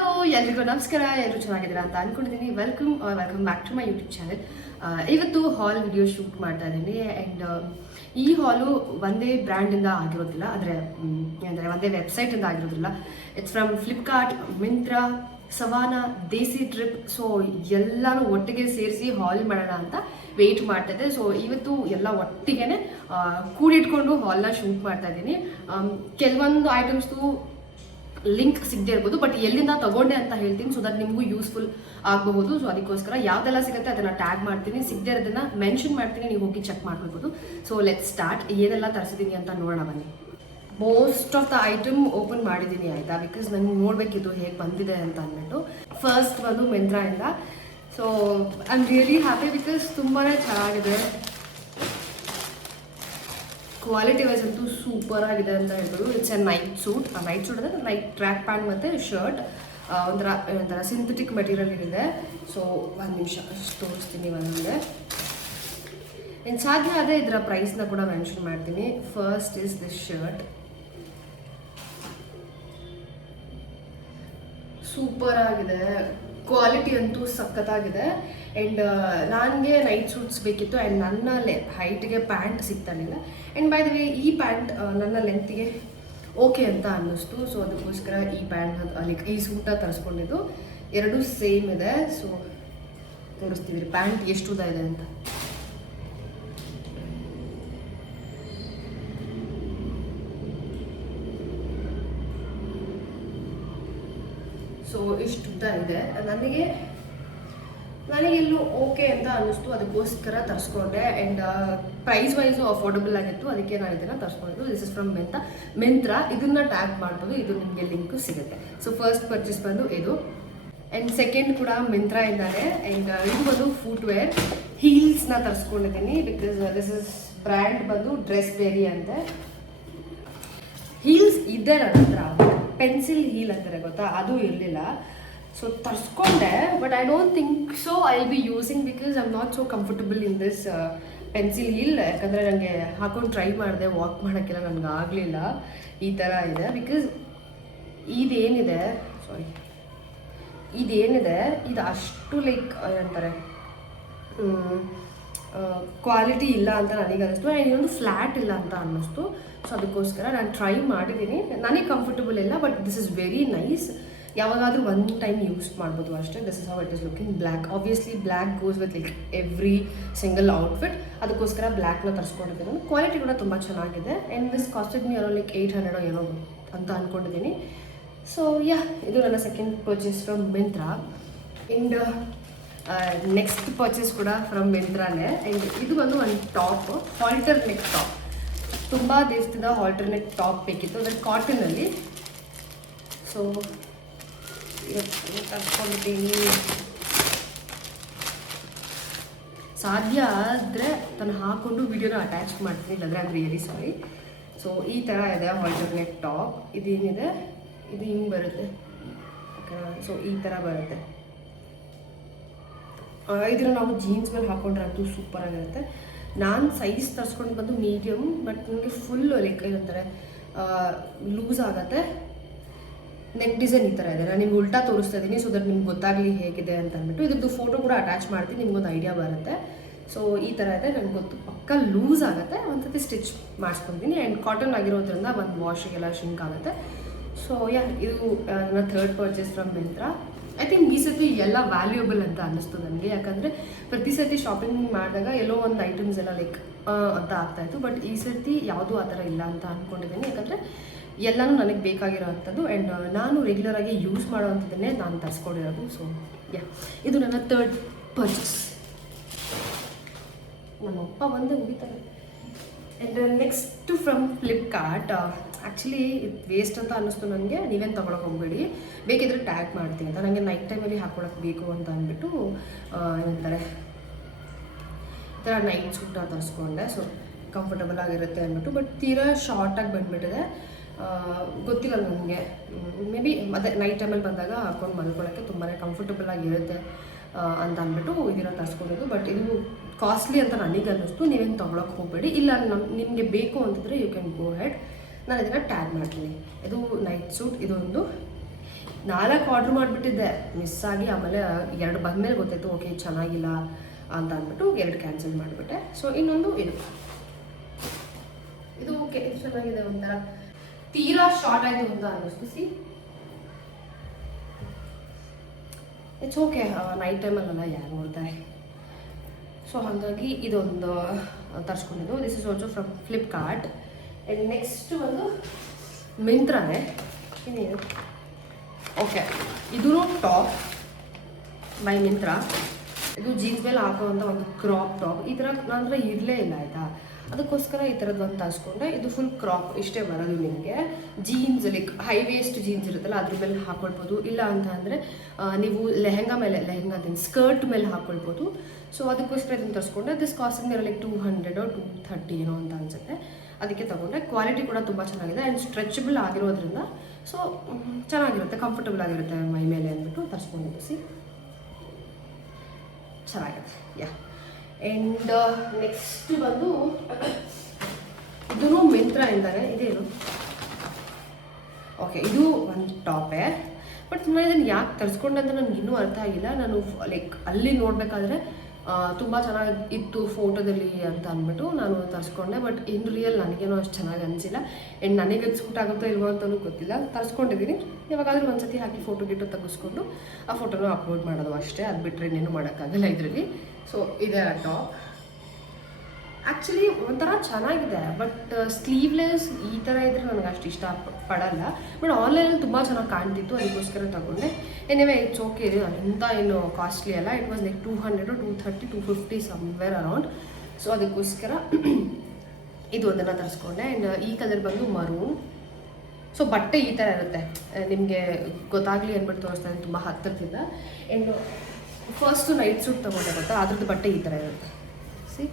Hello ಎಲ್ರಿಗೂ ನಮಸ್ಕಾರ. ಎಲ್ಲರೂ ಚೆನ್ನಾಗಿದ್ದೀರಾ ಅಂತ ಅಂದ್ಕೊಂಡಿದ್ದೀನಿ. Welcome back to my YouTube channel. ಇವತ್ತು ಹಾಲ್ ವಿಡಿಯೋ ಶೂಟ್ ಮಾಡ್ತಾ ಇದ್ದೀನಿ. ಆ್ಯಂಡ್ ಈ ಹಾಲು ಒಂದೇ ಬ್ರ್ಯಾಂಡಿಂದ ಆಗಿರೋದಿಲ್ಲ, ಅಂದರೆ ಒಂದೇ ವೆಬ್ಸೈಟಿಂದ ಆಗಿರೋದಿಲ್ಲ. It's from Flipkart, Myntra, Savana, Desi trip. So ಎಲ್ಲನೂ ಒಟ್ಟಿಗೆ ಸೇರಿಸಿ ಹಾಲ್ ಮಾಡೋಣ ಅಂತ ವೆಯ್ಟ್ ಮಾಡ್ತಾಯಿದ್ದೆ. ಸೊ ಇವತ್ತು ಎಲ್ಲ ಒಟ್ಟಿಗೆ ಕೂಡಿಟ್ಕೊಂಡು ಹಾಲ್ನ ಶೂಟ್ ಮಾಡ್ತಾ ಇದ್ದೀನಿ. ಕೆಲವೊಂದು ಐಟಮ್ಸ್ದು ಲಿಂಕ್ ಸಿಗದೆ ಇರ್ಬೋದು, ಬಟ್ ಎಲ್ಲಿಂದ ತಗೊಂಡೆ ಅಂತ ಹೇಳ್ತೀನಿ, ಸೊ ದಟ್ ನಿಮಗೂ ಯೂಸ್ಫುಲ್ ಆಗಬಹುದು. ಸೊ ಅದಕ್ಕೋಸ್ಕರ ಯಾವ್ದೆಲ್ಲ ಸಿಗುತ್ತೆ ಅದನ್ನು ಟ್ಯಾಗ್ ಮಾಡ್ತೀನಿ, ಸಿಗದೆ ಇರೋದನ್ನ ಮೆನ್ಷನ್ ಮಾಡ್ತೀನಿ, ನೀವು ಹೋಗಿ ಚೆಕ್ ಮಾಡ್ಕೊಳ್ಬೋದು. So let start. ಏನೆಲ್ಲ ತರಿಸಿದ್ದೀನಿ ಅಂತ ನೋಡೋಣ ಬನ್ನಿ. Most of the item open ಮಾಡಿದ್ದೀನಿ ಆಯಿತಾ, ಬಿಕಾಸ್ ನನಗೆ ನೋಡಬೇಕಿತ್ತು ಹೇಗೆ ಬಂದಿದೆ ಅಂತ ಅಂದ್ಬಿಟ್ಟು. ಫಸ್ಟ್ ಬಂದು ಮಿಂತ್ರಾಯಿಂದ. So I am really happy because ತುಂಬಾ ಚೆನ್ನಾಗಿದೆ. ಕ್ವಾಲಿಟಿ ವೈಸ್ ಅಂತೂ ಸೂಪರ್ ಆಗಿದೆ ಅಂತ ಹೇಳ್ಬೋದು. ಇಟ್ಸ್ ಎ ನೈಟ್ ಸೂಟ್ ಅಂದರೆ ನೈಟ್ ಟ್ರ್ಯಾಕ್ ಪ್ಯಾಂಟ್ ಮತ್ತು ಶರ್ಟ್, ಒಂಥರ ಸಿಂಥೆಟಿಕ್ ಮೆಟೀರಿಯಲ್ ಇದೆ. ಸೊ ಒಂದು ನಿಮಿಷ ತೋರಿಸ್ತೀನಿ ಒಂದೊಂದೇ. ಇನ್ನು ಸಾಧ್ಯ ಅದೇ ಇದರ ಪ್ರೈಸ್ನ ಕೂಡ ಮೆನ್ಷನ್ ಮಾಡ್ತೀನಿ. First is this shirt. Super ಆಗಿದೆ, ಕ್ವಾಲಿಟಿ ಅಂತೂ ಸಖತ್ತಾಗಿದೆ. ಆ್ಯಂಡ್ ನನಗೆ ನೈಟ್ ಸೂಟ್ಸ್ ಬೇಕಿತ್ತು ಆ್ಯಂಡ್ ನನ್ನ ಹೈಟ್ಗೆ ಪ್ಯಾಂಟ್ ಸಿಗ್ತಾಯಿಲ್ಲ. ಆ್ಯಂಡ್ ಬೈ ದ ವೇ ಈ ಪ್ಯಾಂಟ್ ನನ್ನ ಲೆಂತಿಗೆ ಓಕೆ ಅಂತ ಅನ್ನಿಸ್ತು. ಸೊ ಅದಕ್ಕೋಸ್ಕರ ಈ ಪ್ಯಾಂಟ್ ಲೈಕ್ ಈ ಸೂಟ ತರಿಸ್ಕೊಂಡಿದ್ದು. ಎರಡೂ ಸೇಮ್ ಇದೆ. ಸೊ ತೋರಿಸ್ತೀವಿ ಪ್ಯಾಂಟ್ ಎಷ್ಟು ಉದ್ದ ಇದೆ ಅಂತ. ಸೊ ಇಷ್ಟು ಉದ್ದ ಇದೆ. ನನಗೆಲ್ಲೂ ಓಕೆ ಅಂತ ಅನ್ನಿಸ್ತು, ಅದಕ್ಕೋಸ್ಕರ ತರಿಸ್ಕೊಂಡೆ. ಆ್ಯಂಡ್ ಪ್ರೈಸ್ ವೈಸು ಅಫೋರ್ಡಬಲ್ ಆಗಿತ್ತು, ಅದಕ್ಕೆ ನಾನು ಇದನ್ನು ತರಿಸ್ಕೊಂಡಿದ್ದು. This is from Myntra. ಇದನ್ನ ಟ್ಯಾಗ್ ಮಾಡ್ಬೋದು, ಇದು ನಿಮಗೆ ಲಿಂಕು ಸಿಗುತ್ತೆ. ಸೊ ಫಸ್ಟ್ ಪರ್ಚೇಸ್ ಬಂದು ಇದು. ಆ್ಯಂಡ್ ಸೆಕೆಂಡ್ ಕೂಡ ಮಿಂತ್ರಾ ಇಂದಾನೆ. ಆ್ಯಂಡ್ ಇದು ಬಂದು ಫುಟ್ವೇರ್ ಹೀಲ್ಸ್ನ ತರಿಸ್ಕೊಂಡಿದ್ದೀನಿ, ಬಿಕಾಸ್ ದಿಸ್ ಇಸ್ ಬ್ರ್ಯಾಂಡ್ ಬಂದು ಡ್ರೆಸ್ ಬೇರಿ ಅಂತೆ. ಹೀಲ್ಸ್ ಇದೆ ನನ್ನ ಹತ್ರ, ಪೆನ್ಸಿಲ್ ಹೀಲ್ ಅಂತಾರೆ ಗೊತ್ತಾ, ಅದು ಇರಲಿಲ್ಲ. ಸೊ ತರಿಸ್ಕೊಂಡೆ, but I don't think so I will be using, because I am not so comfortable in this pencil heel. ಯಾಕಂದರೆ ನನಗೆ ಹಾಕೊಂಡು ಟ್ರೈ ಮಾಡಿದೆ, ವಾಕ್ ಮಾಡೋಕ್ಕೆಲ್ಲ ನನಗೆ ಆಗಲಿಲ್ಲ. ಈ ಥರ ಇದೆ. ಬಿಕಾಸ್ ಇದೇನಿದೆ ಇದು ಅಷ್ಟು ಲೈಕ್ ಏನಂತಾರೆ ಕ್ವಾಲಿಟಿ ಇಲ್ಲ ಅಂತ ನನಗೆ ಅನ್ನಿಸ್ತು. ಆ್ಯಂಡ್ ಇನ್ನೊಂದು ಫ್ಲ್ಯಾಟ್ ಇಲ್ಲ ಅಂತ ಅನ್ನಿಸ್ತು. ಸೊ ಅದಕ್ಕೋಸ್ಕರ ನಾನು ಟ್ರೈ ಮಾಡಿದ್ದೀನಿ. ನನಗೆ ಕಂಫರ್ಟಬಲ್ ಇಲ್ಲ, but this is very nice. ಯಾವಾಗಾದರೂ ಒನ್ ಟೈಮ್ ಯೂಸ್ ಮಾಡ್ಬೋದು ಅಷ್ಟೇ. This is how it is looking. Black, obviously black goes with like every single outfit. ಅದಕ್ಕೋಸ್ಕರ ಬ್ಲ್ಯಾಕ್ನ ತರಿಸ್ಕೊಂಡಿದ್ದೀನಿ. ಕ್ವಾಲಿಟಿ ಕೂಡ ತುಂಬ ಚೆನ್ನಾಗಿದೆ. And this costed me around like 800 ಏನೋ ಅಂತ ಅಂದ್ಕೊಂಡಿದ್ದೀನಿ. ಸೊ ಇದು ನನ್ನ second purchase from Myntra. And next purchase ಕೂಡ ಫ್ರಮ್ ಮಿಂತ್ರಾನೇ. ಆ್ಯಂಡ್ ಇದು ಬಂದು ಒಂದು ಟಾಪ್, ಹಾಲ್ಟರ್ ನೆಕ್ ಟಾಪ್. ತುಂಬ ದಿವಸದಿಂದ ಹಾಲ್ಟರ್ ನೆಕ್ ಟಾಪ್ ಬೇಕಿತ್ತು, ಅದರ ಕಾಟನಲ್ಲಿ. ಸೊ ಇವತ್ತು ತರ್ಸ್ಕೊಂಡಿದ್ದೀನಿ. ಸಾಧ್ಯ ಆದರೆ ನಾನು ಹಾಕ್ಕೊಂಡು ವಿಡಿಯೋನ ಅಟ್ಯಾಚ್ ಮಾಡ್ತೀನಿ, ಇಲ್ಲಾಂದರೆ ಅದು ರಿಯಲಿ ಸಾರಿ. ಸೊ ಈ ಥರ ಇದೆ ಹಾಲ್ಟರ್ ನೆಕ್ ಟಾಪ್. ಇದೇನಿದೆ, ಇದು ಹಿಂಗೆ ಬರುತ್ತೆ. ಸೊ ಈ ಥರ ಬರುತ್ತೆ. ಇದನ್ನು ನಾವು ಜೀನ್ಸ್ ಮೇಲೆ ಹಾಕ್ಕೊಂಡ್ರೆ ಅಂತೂ ಸೂಪರ್ ಆಗಿರುತ್ತೆ. ನಾನು ಸೈಜ್ ತರಿಸ್ಕೊಂಡು ಬಂದು ಮೀಡಿಯಮ್, ಬಟ್ ನನಗೆ ಫುಲ್ ಲೈಕ್ ಏನಂತಾರೆ ಲೂಸ್ ಆಗುತ್ತೆ. ನೆಕ್ ಡಿಸೈನ್ ಈ ಥರ ಇದೆ. ನಾನು ನಿಮ್ಗೆ ಉಲ್ಟಾ ತೋರಿಸ್ತಾ ಇದ್ದೀನಿ, ಸೊ ದಟ್ ನಿಮ್ಗೆ ಗೊತ್ತಾಗಲಿ ಹೇಗಿದೆ ಅಂತ ಅಂದ್ಬಿಟ್ಟು. ಇದ್ರದ್ದು ಫೋಟೋ ಕೂಡ ಅಟ್ಯಾಚ್ ಮಾಡ್ತೀನಿ, ನಿಮ್ಗೊಂದು ಐಡಿಯಾ ಬರುತ್ತೆ. ಸೊ ಈ ಥರ ಇದೆ. ನನಗೆ ಗೊತ್ತು ಪಕ್ಕ ಲೂಸ್ ಆಗುತ್ತೆ. ಒಂದ್ಸತಿ ಸ್ಟಿಚ್ ಮಾಡಿಸ್ಕೊತೀನಿ. ಆ್ಯಂಡ್ ಕಾಟನ್ ಆಗಿರೋದ್ರಿಂದ ಒಂದು ವಾಶಿಗೆಲ್ಲ ಶಿಂಕ್ ಆಗುತ್ತೆ. ಸೊ ಇದು ನನ್ನ third purchase from Myntra. I think ಈ ಸರ್ತಿ ಎಲ್ಲ ವ್ಯಾಲ್ಯೂಯಬಲ್ ಅಂತ ಅನ್ನಿಸ್ತು ನನಗೆ. ಯಾಕಂದರೆ ಪ್ರತಿ ಸರ್ತಿ ಶಾಪಿಂಗ್ ಮಾಡಿದಾಗ ಎಲ್ಲೋ ಒಂದು ಐಟಮ್ಸ್ ಎಲ್ಲ ಲೈಕ್ ಅಂತ ಆಗ್ತಾಯಿತ್ತು, ಬಟ್ ಈ ಸರ್ತಿ ಯಾವುದೂ ಆ ಥರ ಇಲ್ಲ ಅಂತ ಅಂದ್ಕೊಂಡಿದ್ದೀನಿ. ಯಾಕಂದರೆ ಎಲ್ಲನೂ ನನಗೆ ಬೇಕಾಗಿರೋ ಅಂಥದ್ದು. ಆ್ಯಂಡ್ ನಾನು ರೆಗ್ಯುಲರಾಗಿ ಯೂಸ್ ಮಾಡೋವಂಥದ್ದನ್ನೇ ನಾನು ತರಿಸ್ಕೊಂಡಿರೋದು. ಸೊ ಇದು ನನ್ನ ಥರ್ಡ್ ಪರ್ಚೇಸ್. ನಮ್ಮಪ್ಪ ಬಂದು ಮುಗಿತಾರೆ. And next from Flipkart. Actually ಇದು ವೇಸ್ಟ್ ಅಂತ ಅನ್ನಿಸ್ತು ನನಗೆ. ನೀವೇನು ತೊಗೊಳಕ್ಕೆ ಹೋಗಬೇಡಿ, ಬೇಕಿದ್ರೆ ಟ್ಯಾಗ್ ಮಾಡ್ತೀನಿ ಅಂತ. ನನಗೆ ನೈಟ್ ಟೈಮಲ್ಲಿ ಹಾಕ್ಕೊಳಕ್ಕೆ ಬೇಕು ಅಂತ ಅಂದ್ಬಿಟ್ಟು ಏನಂತಾರೆ ಈ ಥರ ನೈಟ್ ಸೂಟ ತರಿಸ್ಕೊಂಡೆ. ಸೊ ಕಂಫರ್ಟಬಲ್ ಆಗಿರುತ್ತೆ ಅಂದ್ಬಿಟ್ಟು, ಬಟ್ ತೀರಾ ಶಾರ್ಟಾಗಿ ಬಂದುಬಿಟ್ಟಿದೆ. ಗೊತ್ತಿಲ್ಲ ನನಗೆ, ಮೇ ಬಿ ಅದೇ ನೈಟ್ ಟೈಮಲ್ಲಿ ಬಂದಾಗ ಹಾಕ್ಕೊಂಡು ಮಲ್ಕೊಳ್ಳೋಕ್ಕೆ ತುಂಬಾ ಕಂಫರ್ಟಬಲ್ ಆಗಿರುತ್ತೆ ಅಂತ ಅಂದ್ಬಿಟ್ಟು ಇದನ್ನು ತರಿಸ್ಕೊಂಡಿದ್ದು. ಬಟ್ ಇದು ಕಾಸ್ಟ್ಲಿ ಅಂತ ನನಗೆ ಅನ್ನಿಸ್ತು. ನೀವೇನು ತೊಗೊಳಕ್ಕೆ ಹೋಗಬೇಡಿ. ಇಲ್ಲ ನಿಮಗೆ ಬೇಕು ಅಂತಂದರೆ ಯು ಕ್ಯಾನ್ ಗೋ ಹೆಡ್. ನಾನು ಇದನ್ನು ಟ್ಯಾಗ್ ಮಾಡ್ತೀನಿ. ಇದು ನೈಟ್ ಸೂಟ್. ಇದೊಂದು 4 ಆರ್ಡ್ರ್ ಮಾಡಿಬಿಟ್ಟಿದ್ದೆ ಮಿಸ್ ಆಗಿ. ಆಮೇಲೆ 2 ಬಂದಮೇಲೆ ಗೊತ್ತಾಯ್ತು ಓಕೆ ಚೆನ್ನಾಗಿಲ್ಲ ಅಂತ ಅಂದ್ಬಿಟ್ಟು 2 ಕ್ಯಾನ್ಸಲ್ ಮಾಡಿಬಿಟ್ಟೆ. ಸೊ ಇನ್ನೊಂದು ಇದು ಓಕೆ ಚೆನ್ನಾಗಿದೆ, ಒಂಥರ ತೀರಾ ಶಾರ್ಟ್ ಆಯಿತು ಅಂತ ಅನ್ನಿಸ್ತು. ಸಿ ಇಟ್ಸ್ ಓಕೆ, ನೈಟ್ ಟೈಮಲ್ಲೆಲ್ಲ ಯಾರು ನೋಡ್ತಾರೆ. ಸೊ ಹಾಗಾಗಿ ಇದೊಂದು ತರಿಸ್ಕೊಂಡಿದ್ದು. This is also from Flipkart. And next ಒಂದು ಮಿಂತ್ರಾನೇ. ಇನ್ನೇನು ಓಕೆ, ಇದೂ ಟಾಪ್ ಬೈ ಮಿಂತ್ರಾ. ಇದು ಜೀನ್ಸ್ ಮೇಲೆ ಹಾಕೋವಂಥ ಒಂದು ಕ್ರಾಪ್ ಟಾಪ್. ಈ ಥರ ನನ್ನ ಹತ್ರ ಇರಲೇ ಇಲ್ಲ ಆಯಿತಾ, ಅದಕ್ಕೋಸ್ಕರ ಈ ಥರದ್ದು ಒಂದು ತರಿಸ್ಕೊಂಡೆ. ಇದು ಫುಲ್ ಕ್ರಾಪ್ ಇಷ್ಟೇ ಬರೋದು ನಿಮಗೆ. Jeans like high waste jeans ಇರುತ್ತಲ್ಲ ಅದ್ರ ಮೇಲೆ ಹಾಕ್ಕೊಳ್ಬೋದು. ಇಲ್ಲ ಅಂತ ಅಂದರೆ ನೀವು ಲೆಹೆಂಗಾದಿಂದ ಸ್ಕರ್ಟ್ ಮೇಲೆ ಹಾಕ್ಕೊಳ್ಬೋದು. ಸೊ ಅದಕ್ಕೋಸ್ಕರ ಇದನ್ನು ತರಿಸ್ಕೊಂಡೆ. ದಿಸ್ ಕಾಸ್ಟಿಂಗ್ ಲೈಕ್ 200 or 230 ಏನೋ ಅಂತ ಅನಿಸುತ್ತೆ. ಅದಕ್ಕೆ ತೊಗೊಂಡೆ. ಕ್ವಾಲಿಟಿ ಕೂಡ ತುಂಬ ಚೆನ್ನಾಗಿದೆ ಆ್ಯಂಡ್ ಸ್ಟ್ರೆಚಬಲ್ ಆಗಿರೋದ್ರಿಂದ ಸೊ ಚೆನ್ನಾಗಿರುತ್ತೆ, ಕಂಫರ್ಟಬಲ್ ಆಗಿರುತ್ತೆ ಮೈ ಮೇಲೆ ಅಂದ್ಬಿಟ್ಟು ತರಿಸ್ಕೊಂಡಿದ್ದು. ಸಿ ಚೆನ್ನಾಗಿದೆ ಯಾ. ಆ್ಯಂಡ್ ನೆಕ್ಸ್ಟ್ ಬಂದು ಇದೂ ಮಿಂತ್ರಾಯಿಂದಾನೆ. ಇದೇನು ಓಕೆ, ಇದು ಒಂದು ಟಾಪೇ. ಬಟ್ ನಾನು ಇದನ್ನು ಯಾಕೆ ತರಿಸ್ಕೊಂಡೆ ಅಂತ ನನಗೆ ಇನ್ನೂ ಅರ್ಥ ಆಗಿಲ್ಲ. ನಾನು ಲೈಕ್ ಅಲ್ಲಿ ನೋಡಬೇಕಾದ್ರೆ ತುಂಬ ಚೆನ್ನಾಗಿ ಇತ್ತು ಫೋಟೋದಲ್ಲಿ ಅಂತ ಅಂದ್ಬಿಟ್ಟು ನಾನು ತರಿಸ್ಕೊಂಡೆ. ಬಟ್ ಇನ್ ರಿಯಲ್ ನನಗೇನೋ ಅಷ್ಟು ಚೆನ್ನಾಗಿ ಅನಿಸಿಲ್ಲ. ಆ್ಯಂಡ್ ನನಗೆ ಸೂಟ್ ಆಗುತ್ತೋ ಇಲ್ವೋ ಅಂತಲೂ ಗೊತ್ತಿಲ್ಲ. ತರಿಸ್ಕೊಂಡಿದ್ದೀನಿ. ಯಾವಾಗಾದ್ರೂ ಒಂದ್ಸತಿ ಹಾಕಿ ಫೋಟೋ ತೆಗೆಸ್ಕೊಂಡು ಆ ಫೋಟೋನ ಅಪ್ಲೋಡ್ ಮಾಡೋದು ಅಷ್ಟೇ. ಅದು ಬಿಟ್ಟರೆ ಇನ್ನೇನು ಮಾಡೋಕ್ಕಾಗಲ್ಲ ಇದರಲ್ಲಿ. ಸೊ ಇದೆ ಟಾಪ್. ಆ್ಯಕ್ಚುಲಿ ಒಂಥರ ಚೆನ್ನಾಗಿದೆ, ಬಟ್ ಸ್ಲೀವ್ಲೆಸ್ ಈ ಥರ ಇದ್ದರೆ ನನಗೆ ಅಷ್ಟು ಇಷ್ಟ ಪಡಲ್ಲ. ಬಟ್ ಆನ್ಲೈನಲ್ಲಿ ತುಂಬ ಚೆನ್ನಾಗಿ ಕಾಣ್ತಿತ್ತು, ಅದಕ್ಕೋಸ್ಕರ ತಗೊಂಡೆ. Anyway it's okay. ಇದು ಅಂಥ ಏನು ಕಾಸ್ಟ್ಲಿ ಅಲ್ಲ. It was like 200 or 230, 250 somewhere around. So ಅದಕ್ಕೋಸ್ಕರ ಇದು ಒಂದನ್ನು ತರಿಸ್ಕೊಂಡೆ. ಆ್ಯಂಡ್ ಈ ಕಲರ್ ಬಂದು ಮರೂನ್. ಸೊ ಬಟ್ಟೆ ಈ ಥರ ಇರುತ್ತೆ, ನಿಮಗೆ ಗೊತ್ತಾಗಲಿ ಅಂದ್ಬಿಟ್ಟು ತೋರಿಸ್ತಾ ಇದ್ದೀನಿ ತುಂಬ ಹತ್ತಿರದಿಂದ. ಆ್ಯಂಡ್ ಫಸ್ಟು ನೈಟ್ ಸೂಟ್ ತೊಗೊಂಡೆ ಗೊತ್ತಾ, ಅದ್ರದ್ದು ಬಟ್ಟೆ ಈ ಥರ ಇರುತ್ತೆ. ಸಿ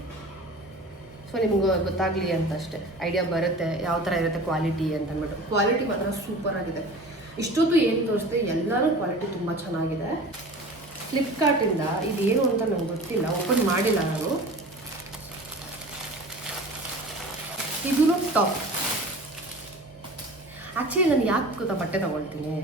ಸೊ ನಿಮ್ಗೆ ಗೊತ್ತಾಗಲಿ ಅಂತ ಅಷ್ಟೇ ಐಡಿಯಾ ಬರುತ್ತೆ ಯಾವ ಥರ ಇರುತ್ತೆ ಕ್ವಾಲಿಟಿ ಅಂತ ಅಂದ್ಬಿಟ್ಟು. ಕ್ವಾಲಿಟಿ ಮಾತ್ರ ಸೂಪರಾಗಿದೆ. ಇಷ್ಟೊತ್ತು ಏನು ತೋರಿಸ್ದೆ ಎಲ್ಲರೂ ಕ್ವಾಲಿಟಿ ತುಂಬ ಚೆನ್ನಾಗಿದೆ. ಫ್ಲಿಪ್ಕಾರ್ಟಿಂದ ಇದೇನು ಅಂತ ನಂಗೆ ಗೊತ್ತಿಲ್ಲ, ಓಪನ್ ಮಾಡಿಲ್ಲ ನಾನು. ಇದೂ ಟಾಪ್. ಆ್ಯಕ್ಚುಲಿ ನಾನು ಯಾಕೆ ಗೊತ್ತಾ ಬಟ್ಟೆ ತೊಗೊಳ್ತೀನಿ,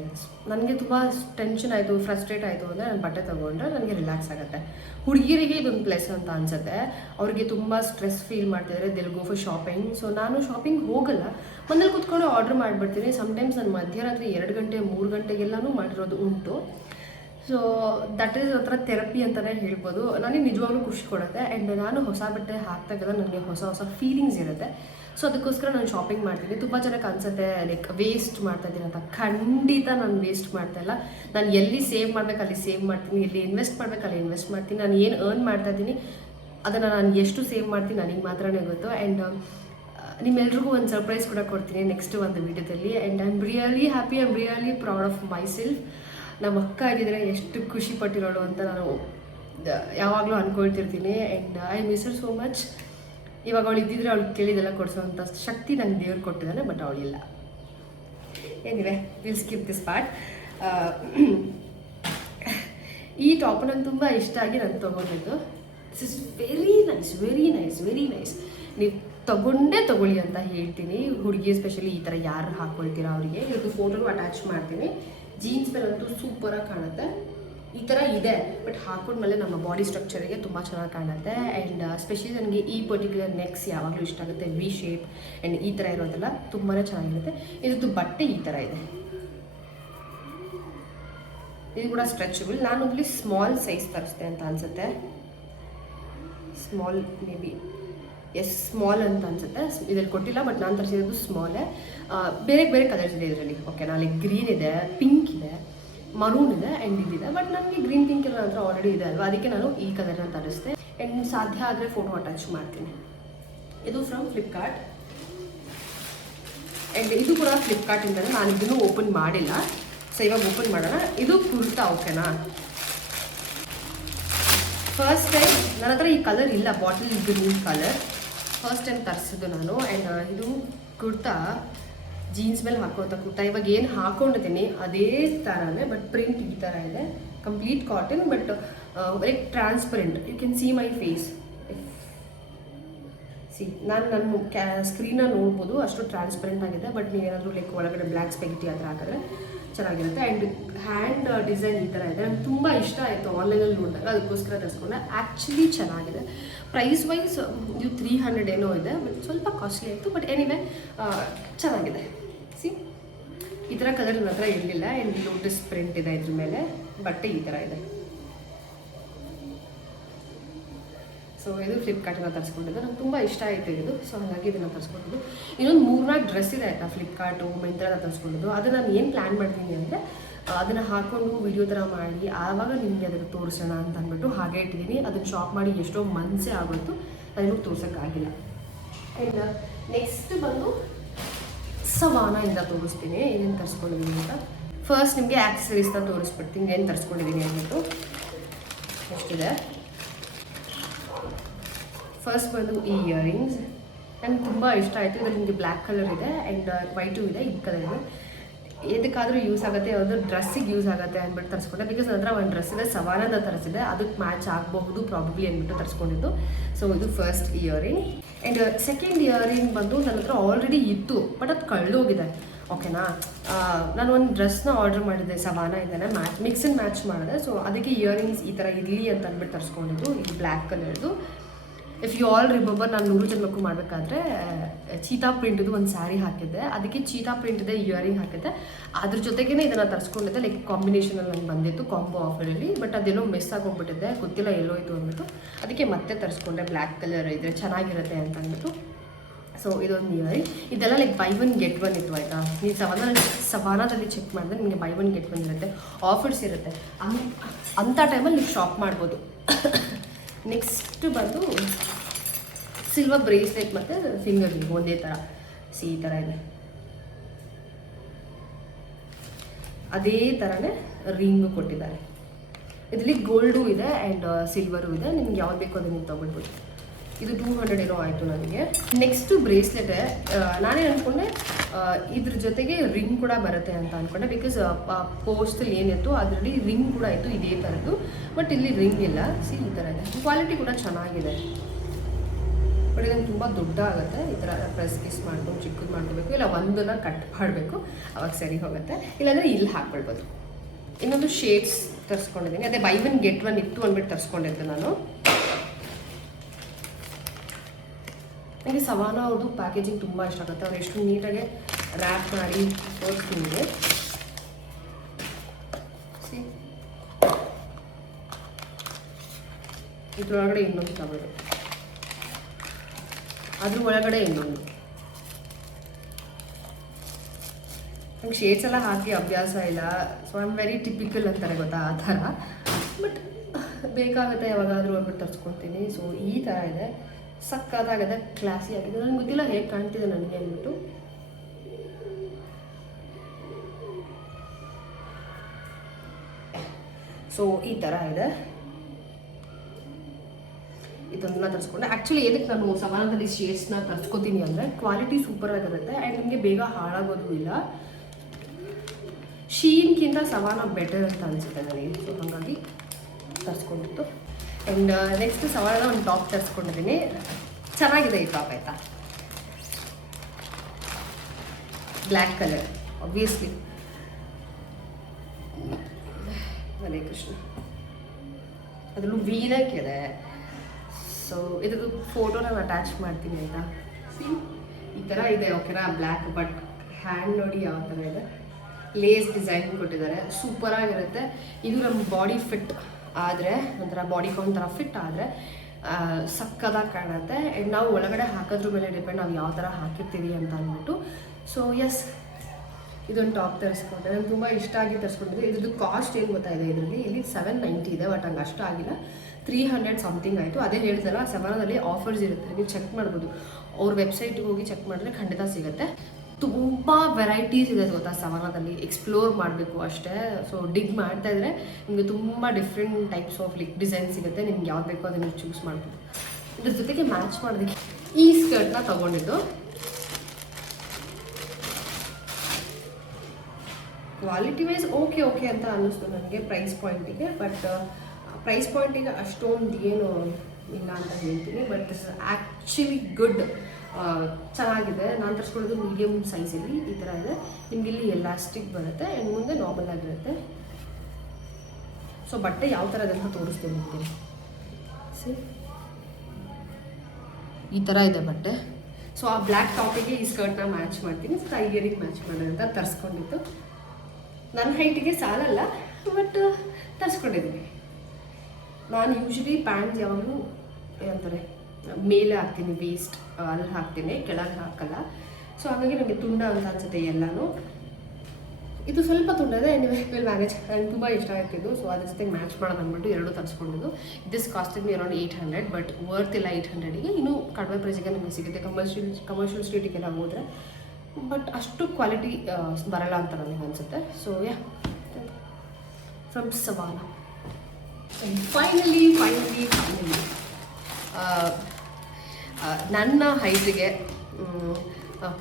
ನನಗೆ ತುಂಬ ಟೆನ್ಷನ್ ಆಯಿತು, ಫ್ರಸ್ಟ್ರೇಟ್ ಆಯಿತು ಅಂದರೆ ನಾನು ಬಟ್ಟೆ ತೊಗೊಂಡ್ರೆ ನನಗೆ ರಿಲ್ಯಾಕ್ಸ್ ಆಗುತ್ತೆ. ಹುಡುಗಿರಿಗೆ ಇದೊಂದು ಪ್ಲೇಸ್ ಅಂತ ಅನಿಸುತ್ತೆ. ಅವ್ರಿಗೆ ತುಂಬ ಸ್ಟ್ರೆಸ್ ಫೀಲ್ ಮಾಡ್ತಿದ್ದಾರೆ, ದಿಲ್ ಗೋ ಫಾರ್ ಶಾಪಿಂಗ್. ಸೊ ನಾನು ಶಾಪಿಂಗ್ ಹೋಗಲ್ಲ, ಮನೇಲಿ ಕೂತ್ಕೊಂಡು ಆರ್ಡ್ರ್ ಮಾಡಿಬಿಡ್ತೀನಿ. ಸಮ್ಟೈಮ್ಸ್ ನಾನು ಮಧ್ಯರಾತ್ರಿ 2 ಗಂಟೆ 3 ಗಂಟೆಗೆಲ್ಲನೂ ಮಾಡಿರೋದು ಉಂಟು. ಸೊ ದಟ್ ಈಸ್ ಒಂಥರ ಥೆರಪಿ ಅಂತಲೇ ಹೇಳ್ಬೋದು. ನನಗೆ ನಿಜವಾಗ್ಲೂ ಖುಷಿ ಕೊಡುತ್ತೆ. ಆ್ಯಂಡ್ ನಾನು ಹೊಸ ಬಟ್ಟೆ ಹಾಕ್ದಾಗೆಲ್ಲ ನನಗೆ ಹೊಸ ಫೀಲಿಂಗ್ಸ್ ಇರುತ್ತೆ. ಸೊ ಅದಕ್ಕೋಸ್ಕರ ನಾನು ಶಾಪಿಂಗ್ ಮಾಡ್ತೀನಿ. ತುಂಬ ಜನಕ್ಕೆ ಅನಿಸುತ್ತೆ ಲೈಕ್ ವೇಸ್ಟ್ ಮಾಡ್ತಾಯಿದ್ದೀನಿ ಅಂತ. ಖಂಡಿತ ನಾನು ವೇಸ್ಟ್ ಮಾಡ್ತಾಯಿಲ್ಲ. ನಾನು ಎಲ್ಲಿ ಸೇವ್ ಮಾಡಬೇಕು ಅಲ್ಲಿ ಸೇವ್ ಮಾಡ್ತೀನಿ, ಎಲ್ಲಿ ಇನ್ವೆಸ್ಟ್ ಮಾಡಬೇಕು ಅಲ್ಲಿ ಇನ್ವೆಸ್ಟ್ ಮಾಡ್ತೀನಿ. ನಾನು ಏನು ಅರ್ನ್ ಮಾಡ್ತಾಯಿದ್ದೀನಿ ಅದನ್ನು ನಾನು ಎಷ್ಟು ಸೇವ್ ಮಾಡ್ತೀನಿ ನನಗೆ ಮಾತ್ರನೇ ಗೊತ್ತು. ಆ್ಯಂಡ್ ನಿಮ್ಮೆಲ್ರಿಗೂ ಒಂದು ಸರ್ಪ್ರೈಸ್ ಕೂಡ ಕೊಡ್ತೀನಿ ನೆಕ್ಸ್ಟ್ ಒಂದು ವೀಡಿಯೋದಲ್ಲಿ. And I am really happy, I am really proud of myself. ನಮ್ಮ ಅಕ್ಕ ಆಗಿದ್ರೆ ಎಷ್ಟು ಖುಷಿ ಪಟ್ಟಿರೋಳು ಅಂತ ನಾನು ಯಾವಾಗಲೂ ಅಂದ್ಕೊಳ್ತಿರ್ತೀನಿ. And I miss her so much. ಇವಾಗ ಅವಳು ಇದ್ದಿದ್ರೆ ಅವಳಿಗೆ ಕೇಳಿದೆಲ್ಲ ಕೊಡಿಸೋವಂಥ ಶಕ್ತಿ ನನಗೆ ದೇವ್ರು ಕೊಟ್ಟಿದ್ದಾನೆ, ಬಟ್ ಅವಳಿಲ್ಲ. ಏನಿವೆ ವಿಲ್ ಸ್ಕಿಪ್ ದಿಸ್ ಪಾರ್ಟ್. ಈ ಟಾಪ್ ನಂಗೆ ತುಂಬ ಇಷ್ಟ ಆಗಿ ನಾನು ತೊಗೊಂಡಿದ್ದು. This is very nice, very nice, very nice. ನೀವು ತಗೊಳ್ಳಿ ಅಂತ ಹೇಳ್ತೀನಿ. ಹುಡುಗಿ ಸ್ಪೆಷಲಿ ಈ ಥರ ಯಾರು ಹಾಕ್ಕೊಳ್ತೀರಾ ಅವರಿಗೆ ಇವ್ರದ್ದು ಫೋಟೋನು ಅಟ್ಯಾಚ್ ಮಾಡ್ತೀನಿ. ಜೀನ್ಸ್ ಮೇಲಂತೂ ಸೂಪರಾಗಿ ಕಾಣುತ್ತೆ. ಈ ಥರ ಇದೆ, ಬಟ್ ಹಾಕೊಂಡ್ಮೇಲೆ ನಮ್ಮ ಬಾಡಿ ಸ್ಟ್ರಕ್ಚರಿಗೆ ತುಂಬ ಚೆನ್ನಾಗಿ ಕಾಣುತ್ತೆ. ಆ್ಯಂಡ್ ಸ್ಪೆಷಲಿ ನನಗೆ ಈ ಪರ್ಟಿಕ್ಯುಲರ್ ನೆಕ್ಸ್ ಯಾವಾಗಲೂ ಇಷ್ಟ ಆಗುತ್ತೆ, ವಿ ಶೇಪ್. ಆ್ಯಂಡ್ ಈ ಥರ ಇರೋದೆಲ್ಲ ತುಂಬಾ ಚೆನ್ನಾಗಿರುತ್ತೆ. ಇದ್ರದ್ದು ಬಟ್ಟೆ ಈ ಥರ ಇದೆ, ಇದು ಕೂಡ ಸ್ಟ್ರೆಚಬಲ್. ನಾನೊಂದು ಸ್ಮಾಲ್ ಸೈಜ್ ತರಿಸ್ತೆ ಅಂತ ಅನಿಸುತ್ತೆ. ಸ್ಮಾಲ್ ಮೇ ಬಿ ಸ್ಮಾಲ್ ಅಂತ ಅನಿಸುತ್ತೆ. ಇದರಲ್ಲಿ ಕೊಟ್ಟಿಲ್ಲ, ಬಟ್ ನಾನು ತರಿಸಿರೋದು ಸ್ಮಾಲೇ. ಬೇರೆ ಬೇರೆ ಕಲರ್ಸ್ ಇದೆ ಇದರಲ್ಲಿ. ಓಕೆ, ನಾಳೆ ಗ್ರೀನ್ ಇದೆ, ಪಿಂಕ್ ಇದೆ, ಮರೂನ್ ಇದೆ ಆ್ಯಂಡ್ ಇದಿದೆ. ಬಟ್ ನನಗೆ ಗ್ರೀನ್ ಪಿಂಕ್ ಎಲ್ಲ ಹತ್ರ ಆಲ್ರೆಡಿ ಇದೆ ಅಲ್ವಾ, ಅದಕ್ಕೆ ನಾನು ಈ ಕಲರ್ನ ತರಿಸ್ದೆ. ಆ್ಯಂಡ್ ಸಾಧ್ಯ ಆದರೆ ಫೋಟೋ ಅಟ್ಯಾಚ್ ಮಾಡ್ತೀನಿ. ಇದು ಫ್ರಮ್ ಫ್ಲಿಪ್ಕಾರ್ಟ್. ಆ್ಯಂಡ್ ಇದು ಕೂಡ ಫ್ಲಿಪ್ಕಾರ್ಟಿಂದಲೇ. ನಾನು ಇದನ್ನು ಓಪನ್ ಮಾಡಿಲ್ಲ, ಸೊ ಇವಾಗ ಓಪನ್ ಮಾಡೋಣ. ಇದು ಕುರ್ತಾ, ಓಕೆನಾ. ಫಸ್ಟ್ ಟೈಮ್ ನನ್ನ ಹತ್ರ ಈ ಕಲರ್ ಇಲ್ಲ, bottle green colour. First time ತರಿಸಿದ್ದು ನಾನು. ಆ್ಯಂಡ್ ಇದು ಕುರ್ತಾ, ಜೀನ್ಸ್ ಮೇಲೆ ಹಾಕೋಂಥ ಕುರ್ತಾ. ಇವಾಗ ಏನು ಹಾಕೊಂಡಿದ್ದೀನಿ ಅದೇ ಥರನೇ, ಬಟ್ ಪ್ರಿಂಟ್ ಈ ಥರ ಇದೆ. Complete cotton, but like transparent. You can see my face. See ನಾನು ನನ್ನ ಸ್ಕ್ರೀನ ನೋಡ್ಬೋದು, ಅಷ್ಟು ಟ್ರಾನ್ಸ್ಪರೆಂಟ್ ಆಗಿದೆ. ಬಟ್ ನೀವೇನಾದರೂ ಲೈಕ್ ಒಳಗಡೆ ಬ್ಲ್ಯಾಕ್ ಸ್ಪೆಗಿಟಿ ಆ ಥರ ಹಾಕಿದ್ರೆ ಚೆನ್ನಾಗಿರುತ್ತೆ. ಆ್ಯಂಡ್ ಹ್ಯಾಂಡ್ ಡಿಸೈನ್ ಈ ಥರ ಇದೆ. ನಂಗೆ ತುಂಬ ಇಷ್ಟ ಆಯಿತು ಆನ್ಲೈನಲ್ಲಿ ನೋಡಿದಾಗ, ಅದಕ್ಕೋಸ್ಕರ ತರಿಸ್ಕೊಂಡೆ. ಆ್ಯಕ್ಚುಲಿ ಚೆನ್ನಾಗಿದೆ. ಪ್ರೈಸ್ ವೈಸ್ ಇದು 300 ಏನೋ ಇದೆ, ಬಟ್ ಸ್ವಲ್ಪ ಕಾಸ್ಟ್ಲಿ ಆಯಿತು. ಬಟ್ ಎನಿವೆ ಚೆನ್ನಾಗಿದೆ. ಸಿ ಈ ಥರ ಕಲರ್ ನನ್ನ ಹತ್ರ ಇರಲಿಲ್ಲ. ಆ್ಯಂಡ್ ಲೋಟಸ್ ಪ್ರಿಂಟ್ ಇದೆ ಇದ್ರ ಮೇಲೆ. ಬಟ್ಟೆ ಈ ಥರ ಇದೆ. ಸೊ ಇದು ಫ್ಲಿಪ್ಕಾರ್ಟಿಂದ ತರಿಸ್ಕೊಂಡಿದ್ದು. ನಂಗೆ ತುಂಬ ಇಷ್ಟ ಆಯಿತು ಇದು. ಸೊ ಹಾಗಾಗಿ ಇದನ್ನು ತರಿಸ್ಕೊಂಡಿದ್ದು. ಇನ್ನೊಂದು 3-4 ಡ್ರೆಸ್ ಇದೆ ಆಯಿತಾ, ಫ್ಲಿಪ್ಕಾರ್ಟು ಮಿಂತ್ರಾದ ತರಿಸ್ಕೊಂಡಿದ್ದು. ಅದನ್ನು ನಾನು ಏನು ಪ್ಲ್ಯಾನ್ ಮಾಡ್ತೀನಿ ಅಂದರೆ ಅದನ್ನು ಹಾಕ್ಕೊಂಡು ವಿಡಿಯೋ ಥರ ಮಾಡಿ ಆವಾಗ ನಿಮಗೆ ಅದನ್ನು ತೋರಿಸೋಣ ಅಂತ ಅಂದ್ಬಿಟ್ಟು ಹಾಗೆ ಇಟ್ಟಿದ್ದೀನಿ. ಅದನ್ನು ಶಾಪ್ ಮಾಡಿ ಎಷ್ಟೋ ಮನಸ್ಸೇ ಆಗೋಯ್ತು, ನನಗೂ ತೋರ್ಸೋಕ್ಕಾಗಿಲ್ಲ. ಆ್ಯಂಡ್ ನೆಕ್ಸ್ಟ್ ಬಂದು ಸವಾನಾಯಿಂದ ತೋರಿಸ್ತೀನಿ ಏನೇನು ತರಿಸ್ಕೊಂಡಿದ್ದೀನಿ ಅಂತ. ಫಸ್ಟ್ ನಿಮಗೆ ಆಕ್ಸಸರೀಸ್ನ ತೋರಿಸ್ಬಿಡ್ತೀನಿ ಏನು ತರಿಸ್ಕೊಂಡಿದ್ದೀನಿ ಅಂದ್ಬಿಟ್ಟು. ಎಷ್ಟಿದೆ. ಫಸ್ಟ್ ಬಂದು ಈ ಇಯರಿಂಗ್ಸ್ ನನಗೆ ತುಂಬ ಇಷ್ಟ ಆಯಿತು. ಇದರಲ್ಲಿ ನಿಮಗೆ ಬ್ಲ್ಯಾಕ್ ಕಲರ್ ಇದೆ ಆ್ಯಂಡ್ ವೈಟು ಇದೆ. ಈ ಕಲರ್ ಇದೆ. ಎದಕ್ಕಾದರೂ ಯೂಸ್ ಆಗುತ್ತೆ, ಯಾವುದೋ ಡ್ರೆಸ್ಸಿಗೆ ಯೂಸ್ ಆಗುತ್ತೆ ಅಂದ್ಬಿಟ್ಟು ತರಿಸ್ಕೊಂಡೆ. ಬಿಕಾಸ್ ನನ್ನ ಹತ್ರ ಒಂದು ಡ್ರೆಸ್ ಇದೆ, ಸವಾನದ ತರಿಸಿದೆ, ಅದಕ್ಕೆ ಮ್ಯಾಚ್ ಆಗಬಹುದು ಪ್ರಾಬಬ್ಲಿ ಅಂದ್ಬಿಟ್ಟು ತರಿಸ್ಕೊಂಡಿದ್ದು. ಸೊ ಇದು first earring. And second earring ಬಂದು ನನ್ನ ಹತ್ರ ಆಲ್ರೆಡಿ ಇತ್ತು, ಬಟ್ ಅದು ಕಳೆದೋಗಿದೆ. ಓಕೆನಾ, ನಾನು ಒಂದು ಡ್ರೆಸ್ನ ಆರ್ಡರ್ ಮಾಡಿದ್ದೆ ಸವಾನ ಇದ್ದಾನೆ, ಮಿಕ್ಸ್ ಆ್ಯಂಡ್ ಮ್ಯಾಚ್ ಮಾಡಿದೆ. ಸೊ ಅದಕ್ಕೆ ಇಯರಿಂಗ್ಸ್ ಈ ಥರ ಇರಲಿ ಅಂತ ಅಂದ್ಬಿಟ್ಟು ತರಿಸ್ಕೊಂಡಿದ್ದು. ಇದು ಬ್ಲ್ಯಾಕ್ ಕಲರ್ದು. ಇಫ್ ಯು ಆಲ್ ರಿಮೆಂಬರ್, ನಾನು 100 ಜನಕ್ಕೂ ಮಾಡಬೇಕಾದ್ರೆ ಚೀತಾ ಪ್ರಿಂಟ್ದು ಒಂದು ಸ್ಯಾರಿ ಹಾಕಿದ್ದೆ, ಅದಕ್ಕೆ ಚೀತಾ ಪ್ರಿಂಟ್ದೆ ಇಯರಿಂಗ್ ಹಾಕಿದ್ದೆ. ಅದ್ರ ಜೊತೆಗೇ ಇದನ್ನು ತರಿಸ್ಕೊಂಡಿದ್ದೆ. ಲೈಕ್ ಕಾಂಬಿನೇಷನಲ್ಲಿ ನಂಗೆ ಬಂದಿತ್ತು ಕಾಂಬೋ ಆಫರಲ್ಲಿ. ಬಟ್ ಅದೆಲ್ಲೋ ಮಿಸ್ ಆಗೋಗ್ಬಿಟ್ಟಿದ್ದೆ, ಗೊತ್ತಿಲ್ಲ ಎಲ್ಲೋಯ್ತು ಅಂದ್ಬಿಟ್ಟು. ಅದಕ್ಕೆ ಮತ್ತೆ ತರಿಸ್ಕೊಂಡೆ. ಬ್ಲ್ಯಾಕ್ ಕಲರ್ ಇದ್ರೆ ಚೆನ್ನಾಗಿರುತ್ತೆ ಅಂತ ಅಂದ್ಬಿಟ್ಟು. ಸೊ ಇದೊಂದು ಇಯರಿಂಗ್. ಇದೆಲ್ಲ ಲೈಕ್ ಬೈ 1 get 1 ಇತ್ತು ಆಯಿತಾ. ನೀವು ಸವಾನದಲ್ಲಿ ಚೆಕ್ ಮಾಡಿದ್ರೆ ನಿಮಗೆ ಬೈ 1 get 1 ಇರುತ್ತೆ, ಆಫರ್ಸ್ ಇರುತ್ತೆ. ಅಂಥ ಟೈಮಲ್ಲಿ ನೀವು ಶಾಪ್ ಮಾಡ್ಬೋದು. ನೆಕ್ಸ್ಟ್ ಬಂದು ಸಿಲ್ವರ್ ಬ್ರೇಸ್ಲೆಟ್ ಮತ್ತು ಫಿಂಗರ್ ರಿಂಗ್ ಒಂದೇ ಥರ. ಸಿ ಈ ಥರ ಇದೆ. ಅದೇ ಥರನೇ ರಿಂಗು ಕೊಟ್ಟಿದ್ದಾರೆ. ಇದರಲ್ಲಿ ಗೋಲ್ಡು ಇದೆ ಆ್ಯಂಡ್ ಸಿಲ್ವರು ಇದೆ. ನಿಮ್ಗೆ ಯಾವ್ದು ಬೇಕೋ ಅದನ್ನು ನೀವು ತೊಗೊಳ್ಬೋದು. ಇದು 200 ಏನೋ ಆಯಿತು ನನಗೆ. ನೆಕ್ಸ್ಟು ಬ್ರೇಸ್ಲೆಟೇ. ನಾನೇ ಅಂದ್ಕೊಂಡೆ ಇದ್ರ ಜೊತೆಗೆ ರಿಂಗ್ ಕೂಡ ಬರುತ್ತೆ ಅಂತ ಅಂದ್ಕೊಂಡೆ. ಬಿಕಾಸ್ ಪೋಸ್ಟಲ್ಲಿ ಏನಿತ್ತು ಅದರಲ್ಲಿ ರಿಂಗ್ ಕೂಡ ಇತ್ತು ಇದೇ ಥರದ್ದು. ಬಟ್ ಇಲ್ಲಿ ರಿಂಗ್ ಇಲ್ಲ. ಸಿ ಈ ಥರ ಇದೆ. ಕ್ವಾಲಿಟಿ ಕೂಡ ಚೆನ್ನಾಗಿದೆ. ಬಟ್ ಇದನ್ನು ತುಂಬ ದೊಡ್ಡ ಆಗುತ್ತೆ. ಈ ಥರ ಪ್ರೆಸ್ ಕಿಸ್ ಮಾಡ್ಕೊಂಡು ಚಿಕ್ಕದು ಮಾಡ್ಕೋಬೇಕು, ಇಲ್ಲ ಒಂದನ್ನು ಕಟ್ ಮಾಡಬೇಕು, ಅವಾಗ ಸರಿ ಹೋಗುತ್ತೆ. ಇಲ್ಲಾಂದರೆ ಇಲ್ಲಿ ಹಾಕ್ಕೊಳ್ಬೋದು. ಇನ್ನೊಂದು ಶೇಡ್ಸ್ ತರಿಸ್ಕೊಂಡಿದ್ದೀನಿ. ಅದೇ ಬೈ 1 get 1 ಇತ್ತು ಅಂದ್ಬಿಟ್ಟು ತರಿಸ್ಕೊಂಡಿದ್ದೆ ನಾನು. ನನಗೆ ಸವಾನ ಅವ್ರದ್ದು ಪ್ಯಾಕೇಜಿಂಗ್ ತುಂಬ ಇಷ್ಟ ಆಗುತ್ತೆ. ಅವ್ರು ಎಷ್ಟು ನೀಟಾಗಿ ರ್ಯಾಪ್ ಮಾಡಿ ತೋರಿಸ್ತೀನಿ. ಇದ್ರೊಳಗಡೆ ಇನ್ನೊಂದು ತಗೊಳ್ಳಿ, ಅದ್ರ ಒಳಗಡೆ ಇನ್ನೊಂದು. ನಂಗೆ ಶೇಡ್ಸ್ ಎಲ್ಲ ಹಾಕಿ ಅಭ್ಯಾಸ ಇಲ್ಲ. So I am very typical ಅಂತಾರೆ ಗೊತ್ತಾ, ಆ ಥರ. ಬಟ್ ಬೇಕಾಗುತ್ತೆ ಯಾವಾಗಾದರೂ ಅಂದ್ಬಿಟ್ಟು ತರಿಸ್ಕೊತೀನಿ. ಸೊ ಈ ಥರ ಇದೆ. ಸಕ್ಕತ್ತಾಗಿದೆ, ಕ್ಲಾಸಿ ಆಗಿದೆ. ನನಗೆ ಗೊತ್ತಿಲ್ಲ ಹೇಗೆ ಕಾಣ್ತಿದೆ ನನಗೆ ಅಂದ್ಬಿಟ್ಟು. ಸೊ ಈ ಥರ ಇದೆ. ಇದನ್ನ ತರಿಸ್ಕೊಂಡೆ. ಆ್ಯಕ್ಚುಲಿ ಏನಕ್ಕೆ ನಾನು ಸವಾನದಲ್ಲಿ ಶೇಡ್ಸ್ನ ತರಿಸ್ಕೊತೀನಿ ಅಂದರೆ ಕ್ವಾಲಿಟಿ ಸೂಪರ್ ಆಗಿರುತ್ತೆ ಆ್ಯಂಡ್ ನಿಮಗೆ ಬೇಗ ಹಾಳಾಗೋದು ಇಲ್ಲ. ಶೀನ್ಗಿಂತ ಸವಾನ ಬೆಟರ್ ಅಂತ ಅನಿಸುತ್ತೆ ನನಗೆ. ಸೊ ಹಾಗಾಗಿ ತರಿಸ್ಕೊಂಡಿತ್ತು. ಆ್ಯಂಡ್ ನೆಕ್ಸ್ಟ್ ಸವಾನ ಒಂದು ಟಾಪ್ ತರಿಸ್ಕೊಂಡಿದ್ದೀನಿ. ಚೆನ್ನಾಗಿದೆ ಈ ಟಾಪ್ ಆಯಿತಾ. Black colour obviously. Hare Krishna. ಅದರಲ್ಲೂ ವೀನಕ್ ಇದೆ. ಸೊ ಇದ್ರದ್ದು ಫೋಟೋ ನಾನು ಅಟ್ಯಾಚ್ ಮಾಡ್ತೀನಿ ಆಯಿತಾ. ಸಿ ಈ ಥರ ಇದೆ. ಓಕೆನಾ, ಬ್ಲ್ಯಾಕ್. ಬಟ್ ಹ್ಯಾಂಡ್ ನೋಡಿ ಯಾವ ಥರ ಇದೆ. ಲೇಸ್ ಡಿಸೈನ್ ಕೊಟ್ಟಿದ್ದಾರೆ, ಸೂಪರಾಗಿರುತ್ತೆ. ಇದು ನಮ್ಮ ಬಾಡಿ ಫಿಟ್ ಆದರೆ, ಒಂಥರ ಬಾಡಿ ಕೌಂಟ್ ಥರ ಫಿಟ್ ಆದರೆ ಸಕ್ಕದಾಗಿ ಕಾಣುತ್ತೆ. ಆ್ಯಂಡ್ ನಾವು ಒಳಗಡೆ ಹಾಕೋದ್ರ ಮೇಲೆ ಡಿಪೆಂಡ್, ನಾವು ಯಾವ ಥರ ಹಾಕಿರ್ತೀವಿ ಅಂತ ಅಂದ್ಬಿಟ್ಟು. ಸೊ ಎಸ್, ಇದೊಂದು ಟಾಪ್ ತರಿಸ್ಕೊಂಡೆ. ನನಗೆ ತುಂಬ ಇಷ್ಟ ಆಗಿ ತರಿಸ್ಕೊಂಡಿದ್ದೆ. ಇದ್ರದ್ದು ಕಾಸ್ಟ್ ಏನು ಗೊತ್ತಾಯಿದೆ, ಇದರಲ್ಲಿ ಇಲ್ಲಿ 790 ಇದೆ. ಬಟ್ ಹಂಗೆ ಅಷ್ಟು ಆಗಿಲ್ಲ, 300 ಸಮಥಿಂಗ್ ಆಯಿತು. ಅದೇ ಹೇಳ್ತಲ್ಲ, ಸವಾನದಲ್ಲಿ ಆಫರ್ಸ್ ಇರುತ್ತೆ, ನೀವು ಚೆಕ್ ಮಾಡ್ಬೋದು. ಅವ್ರ ವೆಬ್ಸೈಟ್ಗೆ ಹೋಗಿ ಚೆಕ್ ಮಾಡಿದ್ರೆ ಖಂಡಿತ ಸಿಗುತ್ತೆ. ತುಂಬ ವೆರೈಟೀಸ್ ಇದೆ ಗೊತ್ತಾ ಸವಾನದಲ್ಲಿ. ಎಕ್ಸ್ಪ್ಲೋರ್ ಮಾಡಬೇಕು ಅಷ್ಟೇ. ಸೊ ಡಿಗ್ ಮಾಡ್ತಾಯಿದ್ರೆ ನಿಮಗೆ ತುಂಬ ಡಿಫ್ರೆಂಟ್ ಟೈಪ್ಸ್ ಆಫ್ ಡಿಸೈನ್ ಸಿಗುತ್ತೆ. ನಿಮ್ಗೆ ಯಾವ್ದು ಬೇಕೋ ಅದನ್ನು ಚೂಸ್ ಮಾಡ್ಬೋದು. ಇದ್ರ ಜೊತೆಗೆ ಮ್ಯಾಚ್ ಮಾಡೋದಕ್ಕೆ ಈ ಸ್ಕರ್ಟ್ನ ತೊಗೊಂಡಿದ್ದು. ಕ್ವಾಲಿಟಿ ವೈಸ್ ಓಕೆ ಅಂತ ಅನ್ನಿಸ್ತು ನನಗೆ ಪ್ರೈಸ್ ಪಾಯಿಂಟಿಗೆ. ಬಟ್ ಪ್ರೈಸ್ ಪಾಯಿಂಟಿಗೆ ಅಷ್ಟೊಂದು ಏನು ಇಲ್ಲ ಅಂತ ಹೇಳ್ತೀನಿ. But this is actually good ಚೆನ್ನಾಗಿದೆ. ನಾನು ತರಿಸ್ಕೊಳ್ಳೋದು ಮೀಡಿಯಮ್ ಸೈಜಲ್ಲಿ ಈ ಥರ ಇದೆ. ನಿಮ್ಗೆ ಇಲ್ಲಿ ಎಲಾಸ್ಟಿಕ್ ಬರುತ್ತೆ ಆ್ಯಂಡ್ ಮುಂದೆ ನಾರ್ಮಲ್ ಆಗಿರುತ್ತೆ. ಸೊ ಬಟ್ಟೆ ಯಾವ ಥರ ಇದೆ ಅಂತ ತೋರಿಸ್ತೀನಿ ನಿಮಗೆ. ಈ ಥರ ಇದೆ ಬಟ್ಟೆ. ಸೊ ಆ ಬ್ಲ್ಯಾಕ್ ಟಾಪಿಗೆ ಈ ಸ್ಕರ್ಟ್ನ ಮ್ಯಾಚ್ ಮಾಡ್ತೀನಿ. ಸೊ ಟೈಗರಿಗೆ ಮ್ಯಾಚ್ ಮಾಡೋದಂತ ತರಿಸ್ಕೊಂಡಿತ್ತು. ನನ್ನ ಹೈಟಿಗೆ ಸಾಲಲ್ಲ, ಬಟ್ ತರಿಸ್ಕೊಂಡಿದ್ದೀನಿ. ನಾನು ಯೂಶ್ವಲಿ ಪ್ಯಾಂಟ್ಸ್ ಯಾವಾಗಲೂ ಏನಂತಾರೆ ಮೇಲೆ ಹಾಕ್ತೀನಿ, ವೇಸ್ಟ್ ಅಲ್ಲಿ ಹಾಕ್ತೀನಿ, ಕೆಳಗೆ ಹಾಕಲ್ಲ. ಸೊ ಹಾಗಾಗಿ ನನಗೆ ತುಂಡ ಅಂತ ಅನ್ಸುತ್ತೆ ಎಲ್ಲನೂ. ಇದು ಸ್ವಲ್ಪ ತುಂಡ ಇದೆ, ವಿಲ್ ಮ್ಯಾನೇಜ್. ನನಗೆ ತುಂಬ ಇಷ್ಟ ಆಯ್ತಿದ್ದು. ಸೊ ಅದ್ರ ಜೊತೆಗೆ ಮ್ಯಾಚ್ ಮಾಡೋದು ಅಂದ್ಬಿಟ್ಟು ಎರಡು ತರಿಸ್ಕೊಂಡಿದ್ದು. This costing me around 800, but worth ಇಲ್ಲ 800ಗೆ. ಇನ್ನೂ ಕಡಿಮೆ ಪ್ರೈಸಿಗೆ ನಮಗೆ ಸಿಗುತ್ತೆ ಕಮರ್ಷಿಯಲ್ ಸ್ಟ್ರೀಟಿಗೆಲ್ಲ ಹೋದರೆ. ಬಟ್ ಅಷ್ಟು ಕ್ವಾಲಿಟಿ ಬರಲ್ಲ ಅಂತ ನನಗೆ ಅನಿಸುತ್ತೆ. So yeah from Savana. Finally ನನ್ನ ಹೈಟಿಗೆ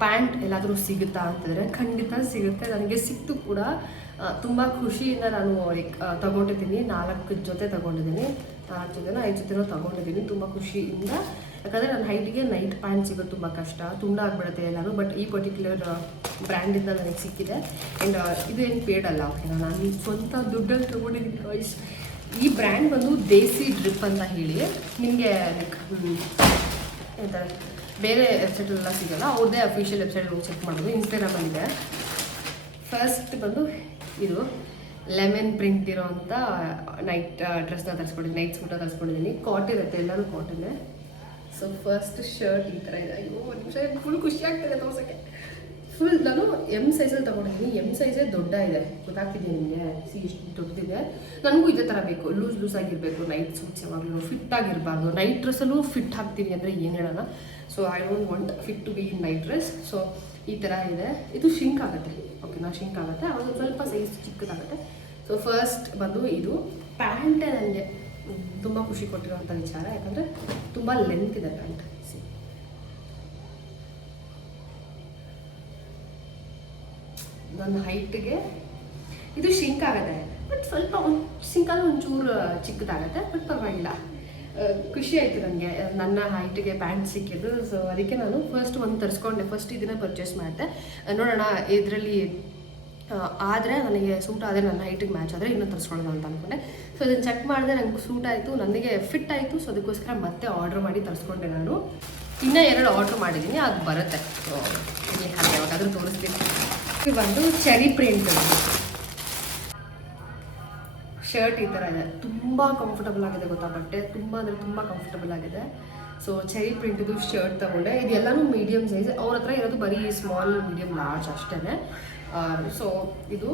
ಪ್ಯಾಂಟ್ ಎಲ್ಲಾದರೂ ಸಿಗುತ್ತಾ ಅಂತಂದರೆ ಖಂಡಿತ ಸಿಗುತ್ತೆ. ನನಗೆ ಸಿಕ್ತು ಕೂಡ. ತುಂಬ ಖುಷಿಯಿಂದ ನಾನು ತಗೊಂಡಿದ್ದೀನಿ. 4 ಜೊತೆ ತಗೊಂಡಿದ್ದೀನಿ. 4 ಜೊತೆನೋ 5 ಜೊತೆನೋ ತಗೊಂಡಿದ್ದೀನಿ ತುಂಬ ಖುಷಿಯಿಂದ. ಯಾಕಂದರೆ ನನ್ನ ಹೈಟಿಗೆ ನೈಟ್ ಪ್ಯಾಂಟ್ ಸಿಗೋದು ತುಂಬ ಕಷ್ಟ, ತುಂಡ ಆಗಿಬಿಡುತ್ತೆ ಎಲ್ಲರೂ. ಬಟ್ ಈ ಪರ್ಟಿಕ್ಯುಲರ್ ಬ್ರ್ಯಾಂಡಿಂದ ನನಗೆ ಸಿಕ್ಕಿದೆ. ಆ್ಯಂಡ್ ಇದು ಏನು ಪೇಡ್ ಅಲ್ಲ, ಓಕೆನಾ, ನಾನು ಸ್ವಂತ ದುಡ್ಡಲ್ಲಿ ತೊಗೊಂಡಿದ್ದೀನಿ ಗಾಯ್ಸ್. ಈ ಬ್ರ್ಯಾಂಡ್ ಬಂದು ದೇಸಿ ಡ್ರಿಪ್ ಅಂತ ಹೇಳಿ ನಿಮಗೆ ಲೈಕ್ ಏನಂತಾರೆ ಬೇರೆ ವೆಬ್ಸೈಟೆಲ್ಲ ಸಿಗೋಲ್ಲ, ಅವ್ರದ್ದೇ ಅಫಿಷಿಯಲ್ ವೆಬ್ಸೈಟ್ ಹೋಗಿ ಚೆಕ್ ಮಾಡೋದು. ಇನ್ಸ್ಟಾಗ್ರಾಮಲ್ಲಿದೆ. ಫಸ್ಟ್ ಬಂದು ಇದು ಲೆಮನ್ ಪ್ರಿಂಟ್ ಇರೋ ಅಂಥ ನೈಟ್ ಡ್ರೆಸ್ನ ತರಿಸ್ಕೊಂಡಿದ್ದೀನಿ, ನೈಟ್ ಸೂಟ ತರಿಸ್ಕೊಂಡಿದ್ದೀನಿ. ಕಾಟನ್ ಇರುತ್ತೆ, ಎಲ್ಲರೂ ಕಾಟನ್ನೇ. ಸೊ ಫಸ್ಟ್ ಶರ್ಟ್ ಈ ಥರ ಇದೆ. ಅಯ್ಯೋ ಒಂದು ನಿಮಿಷ, ಫುಲ್ ಖುಷಿ ಆಗ್ತಿದೆ ತೋರ್ಸೋಕ್ಕೆ. ಫುಲ್ ನಾನು ಎಮ್ ಸೈಜಲ್ಲಿ ತೊಗೊಂಡಿದ್ದೀನಿ. ಎಮ್ ಸೈಜೇ ದೊಡ್ಡ ಇದೆ, ಗೊತ್ತಾಗ್ತಿದೆ ನಿಮಗೆ. ಇಷ್ಟು ದೊಡ್ಡದಿದೆ. ನನಗೂ ಇದೇ ಥರ ಬೇಕು, ಲೂಸ್ ಆಗಿರಬೇಕು. ನೈಟ್ ಸೂಟ್ಸ್ ಯಾವಾಗಲೂ ಫಿಟ್ ಆಗಿರಬಾರ್ದು. ನೈಟ್ ಡ್ರೆಸ್ಸಲ್ಲೂ ಫಿಟ್ ಹಾಕ್ತೀನಿ ಅಂದರೆ ಏನು ಹೇಳೋಣ. So I don't want fit to be in night dress. So ಈ ಥರ ಇದೆ. ಇದು ಶಿಂಕ್ ಆಗುತ್ತೆ, ಓಕೆನಾ, ಶಿಂಕ್ ಆಗುತ್ತೆ. ಅವಾಗ ಸ್ವಲ್ಪ ಸೈಜ್ ಚಿಕ್ಕದಾಗುತ್ತೆ. ಸೊ ಫಸ್ಟ್ ಬಂದು ಇದು ಪ್ಯಾಂಟೇ ನನಗೆ ತುಂಬ ಖುಷಿ ಕೊಟ್ಟಿರೋಂಥ ವಿಚಾರ. ಯಾಕಂದರೆ ತುಂಬ ಲೆಂತ್ ಇದೆ ಪ್ಯಾಂಟ್. ನನ್ನ ಹೈಟ್ಗೆ ಇದು ಶಿಂಕ್ ಆಗುತ್ತೆ, ಬಟ್ ಸ್ವಲ್ಪ ಶಿಂಕ್ ಆದರೆ ಒಂಚೂರು ಚಿಕ್ಕದಾಗುತ್ತೆ, ಬಟ್ ಪರವಾಗಿಲ್ಲ. ಖುಷಿ ಆಯಿತು ನನಗೆ ನನ್ನ ಹೈಟಿಗೆ ಪ್ಯಾಂಟ್ ಸಿಕ್ಕಿದ್ದು. ಸೊ ಅದಕ್ಕೆ ನಾನು ಫಸ್ಟ್ ಒಂದು ತರಿಸ್ಕೊಂಡೆ. ಫಸ್ಟ್ ಇದನ್ನು ಪರ್ಚೇಸ್ ಮಾಡಿದೆ. ನೋಡೋಣ ಇದರಲ್ಲಿ ಆದರೆ ನನಗೆ ಸೂಟ್ ಆದರೆ, ನನ್ನ ಹೈಟಿಗೆ ಮ್ಯಾಚ್ ಆದರೆ ಇನ್ನೂ ತರಿಸ್ಕೊಳ್ಳೋಣ ಅಂತ ಅಂದ್ಕೊಂಡೆ. ಸೊ ಇದನ್ನು ಚೆಕ್ ಮಾಡಿದೆ, ನನಗೆ ಸೂಟ್ ಆಯಿತು, ನನಗೆ ಫಿಟ್ ಆಯಿತು. ಸೊ ಅದಕ್ಕೋಸ್ಕರ ಮತ್ತೆ ಆರ್ಡ್ರ್ ಮಾಡಿ ತರಿಸ್ಕೊಂಡೆ. ನಾನು ಇನ್ನೂ 2 ಆರ್ಡ್ರ್ ಮಾಡಿದ್ದೀನಿ, ಅದು ಬರುತ್ತೆ. ಸೊ ಹಾಗೆ ಯಾವಾಗಾದರೂ ತೋರಿಸ್ತೀನಿ. ಇದು ಬಂದು ಚೆರಿ ಪ್ರಿಂಟ್ ಶರ್ಟ್ ಈ ಥರ ಇದೆ. ತುಂಬ ಕಂಫರ್ಟಬಲ್ ಆಗಿದೆ ಗೊತ್ತಾ ಬಟ್ಟೆ, ತುಂಬ ಅಂದರೆ ತುಂಬ ಕಂಫರ್ಟಬಲ್ ಆಗಿದೆ. ಸೊ ಚೆರಿ ಪ್ರಿಂಟಿದು ಶರ್ಟ್ ತೊಗೊಂಡೆ. ಇದೆಲ್ಲನೂ ಮೀಡಿಯಮ್ ಸೈಜ್. ಅವ್ರ ಹತ್ರ ಇರೋದು ಬರೀ ಸ್ಮಾಲ್, ಮೀಡಿಯಮ್, ಲಾರ್ಜ್ ಅಷ್ಟೇ. ಸೊ ಇದು